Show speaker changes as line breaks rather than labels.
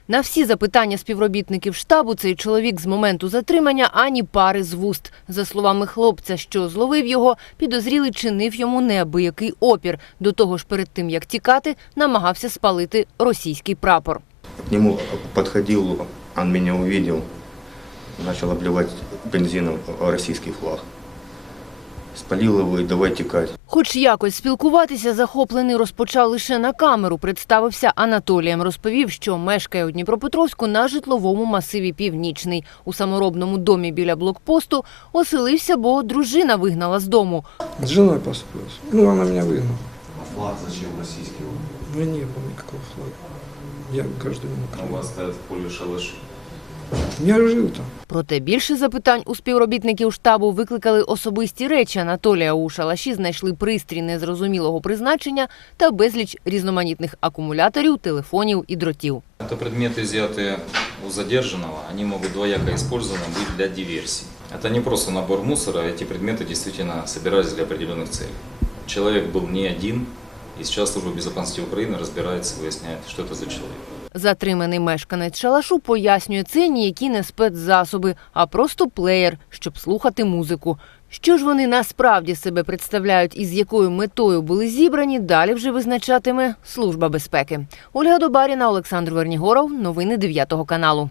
На всі запитання співробітників штабу цей чоловік з моменту затримання ані пари з вуст. За словами хлопця, що зловив його, підозрілий чинив йому неабиякий опір. До того ж, перед тим, як тікати, намагався спалити російський прапор.
К нему подходил, он меня увидел, начал обливать бензином российский флаг. Спалил его и давай текать.
Хоч якось спілкуватися захоплений розпочав лише на камеру. Представився Анатолієм. Розповів, що мешкає у Дніпропетровську на житловому масиві «Північний». У саморобному домі біля блокпосту оселився, бо дружина вигнала з дому.
С женой поссорился. Ну, она меня выгнала.
А флаг зачем российский?
У меня не было никакого флага. Я каждый день
У
украл.
вас стоят в поле шалаши.
Я жил там.
Проте більше запитань у співробітників штабу викликали особисті речі Анатолія. У шалаші знайшли пристрій незрозумілого призначення та безліч різноманітних акумуляторів, телефонів і дротів.
Это предметы, изъятые у задержанного, они могут двояко использованы быть для диверсий. Это не просто набор мусора, эти предметы действительно собирались для определенных целей. Человек был не один, и сейчас Служба безопасности Украины разбирается, выясняет, что это за человек.
Затриманий мешканець шалашу пояснює, це ніякі не спецзасоби, а просто плеєр, щоб слухати музику. Що ж вони насправді себе представляють і з якою метою були зібрані, далі вже визначатиме Служба безпеки. Ольга Добаріна, Олександр Вернігоров. Новини 9 каналу.